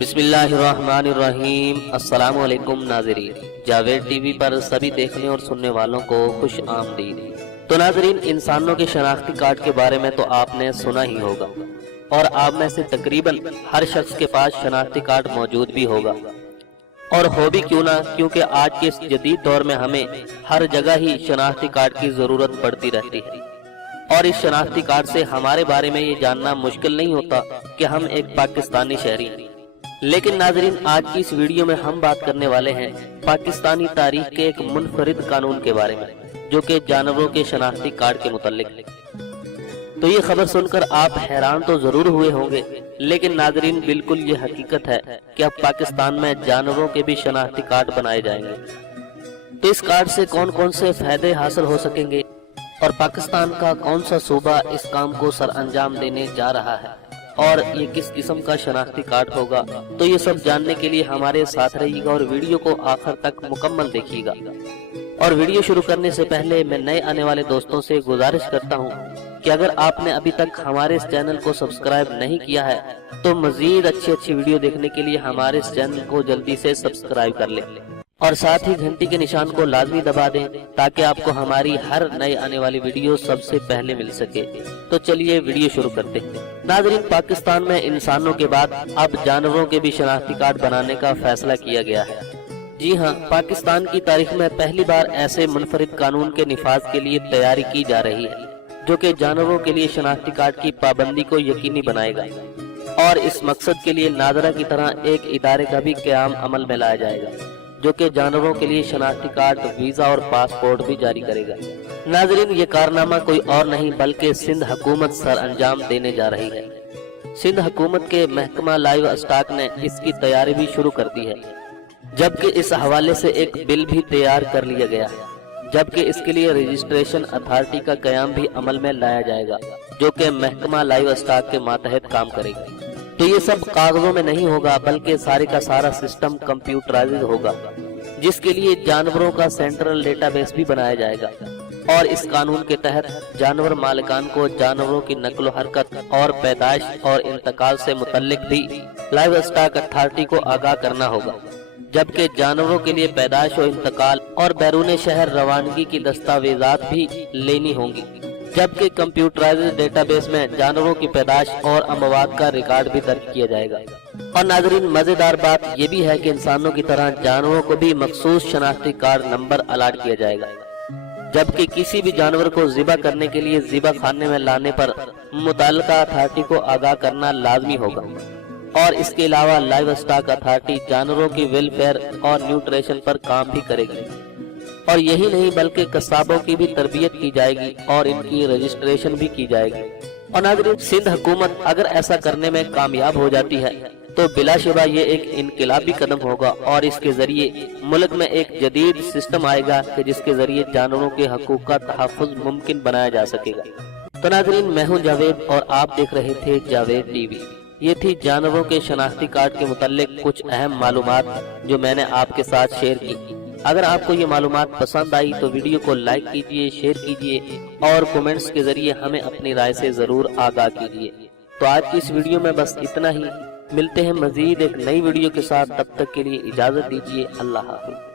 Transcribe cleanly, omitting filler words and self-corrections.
बिस्मिल्लाहिर्रहमानिर्रहीम। अस्सलाम वालेकुम नाज़रीन, जावेद टीवी पर सभी देखने और सुनने वालों को खुश आमदीद। तो नाज़रीन, इंसानों के शनाख्ती कार्ड के बारे में तो आपने सुना ही होगा और आप में से तकरीबन हर शख्स के पास शनाख्ती कार्ड मौजूद भी होगा। और हो भी क्यों ना, क्योंकि आज के इस जदीद दौर में हमें हर जगह ही शनाख्ती कार्ड की ज़रूरत पड़ती रहती है। और इस शनाख्ती कार्ड से हमारे बारे में ये जानना मुश्किल नहीं होता कि हम एक पाकिस्तानी शहरी हैं। लेकिन नाजरीन, आज की इस वीडियो में हम बात करने वाले हैं पाकिस्तानी तारीख के एक मुनफरिद कानून के बारे में, जो कि जानवरों के शनाख्ती कार्ड के मुतालिक है। तो ये खबर सुनकर आप हैरान तो जरूर हुए होंगे, लेकिन नाजरीन बिल्कुल ये हकीकत है कि अब पाकिस्तान में जानवरों के भी शनाख्ती कार्ड बनाए जाएंगे। तो इस कार्ड से कौन कौन से फायदे हासिल हो सकेंगे और पाकिस्तान का कौन सा सूबा इस काम को सर अंजाम देने जा रहा है और ये किस किस्म का शनाख्ती कार्ड होगा, तो ये सब जानने के लिए हमारे साथ रहिएगा और वीडियो को आखिर तक मुकम्मल देखिएगा। और वीडियो शुरू करने से पहले मैं नए आने वाले दोस्तों से गुजारिश करता हूँ कि अगर आपने अभी तक हमारे इस चैनल को सब्सक्राइब नहीं किया है तो मजीद अच्छी वीडियो देखने के लिए हमारे इस चैनल को जल्दी से सब्सक्राइब कर लें और साथ ही घंटी के निशान को लाजमी दबा दें ताकि आपको हमारी हर नई आने वाली वीडियो सबसे पहले मिल सके। तो चलिए वीडियो शुरू करते हैं। नाज़रीन, पाकिस्तान में इंसानों के बाद अब जानवरों के भी शनाख्ती कार्ड बनाने का फैसला किया गया है। जी हाँ, पाकिस्तान की तारीख में पहली बार ऐसे मुनफरिद कानून के निफाज के लिए तैयारी की जा रही है, जो कि जानवरों के लिए शनाख्ती कार्ड की पाबंदी को यकीनी बनाएगा। और इस मकसद के लिए नादरा की तरह एक इदारे का भी क़याम अमल में लाया जाएगा, जो कि जानवरों के लिए शनाख्ती कार्ड, वीजा और पासपोर्ट भी जारी करेगा। नाजरीन, ये कारनामा कोई और नहीं बल्कि सिंध हुकूमत सर अंजाम देने जा रही है। सिंध हुकूमत के महकमा लाइव स्टॉक ने इसकी तैयारी भी शुरू कर दी है, जबकि इस हवाले से एक बिल भी तैयार कर लिया गया है, जबकि इसके लिए रजिस्ट्रेशन अथॉरिटी का कयाम भी अमल में लाया जाएगा, जो कि महकमा लाइव स्टॉक के मातहत काम करेगा। तो ये सब कागजों में नहीं होगा बल्कि सारे का सारा सिस्टम कंप्यूटराइज्ड होगा, जिसके लिए जानवरों का सेंट्रल डेटाबेस भी बनाया जाएगा। और इस कानून के तहत जानवर मालिकान को जानवरों की नक्लो हरकत और पैदाइश और इंतकाल से मुतल्लिक भी लाइव स्टॉक अथॉरिटी को आगाह करना होगा, जबकि जानवरों के लिए पैदाइश और इंतकाल और बैरून शहर रवानगी की दस्तावेजात भी लेनी होंगी, जबकि कंप्यूटराइज्ड डेटाबेस में जानवरों की पैदाइश और अमवात का रिकॉर्ड भी दर्ज किया जाएगा। और नाजरीन, मजेदार बात यह भी है कि इंसानों की तरह जानवरों को भी मखसूस शनाख्ती कार्ड नंबर अलॉट किया जाएगा, जबकि किसी भी जानवर को ज़िबा करने के लिए ज़िबा खाने में लाने पर मुतल्लिका अथॉरिटी को आगाह करना लाजमी होगा। और इसके अलावा लाइव स्टॉक अथॉरिटी जानवरों की वेलफेयर और न्यूट्रिशन पर काम भी करेगी। और यही नहीं बल्कि कसाबों की भी तरबियत की जाएगी और इनकी रजिस्ट्रेशन भी की जाएगी। और नाज़रीन, सिंध हुकूमत अगर ऐसा करने में कामयाब हो जाती है तो बिलाशुबा ये एक इनकलाबी कदम होगा और इसके जरिए मुल्क में एक जदीद सिस्टम आएगा कि जिसके जरिए जानवरों के हकूक का तहफ़्फ़ुज़ मुमकिन बनाया जा सकेगा। तो नाज़रीन, मैं हूँ जावेद और आप देख रहे थे जावेद टीवी। ये थी जानवरों के शनाख्ती कार्ड के मुताल्लिक कुछ अहम मालूमात जो मैंने आपके साथ शेयर की। अगर आपको ये मालूमात पसंद आई तो वीडियो को लाइक कीजिए, शेयर कीजिए और कमेंट्स के जरिए हमें अपनी राय से जरूर आगाह कीजिए। तो आज की इस वीडियो में बस इतना ही। मिलते हैं मजीद एक नई वीडियो के साथ, तब तक के लिए इजाजत दीजिए। अल्लाह हाफ़िज़।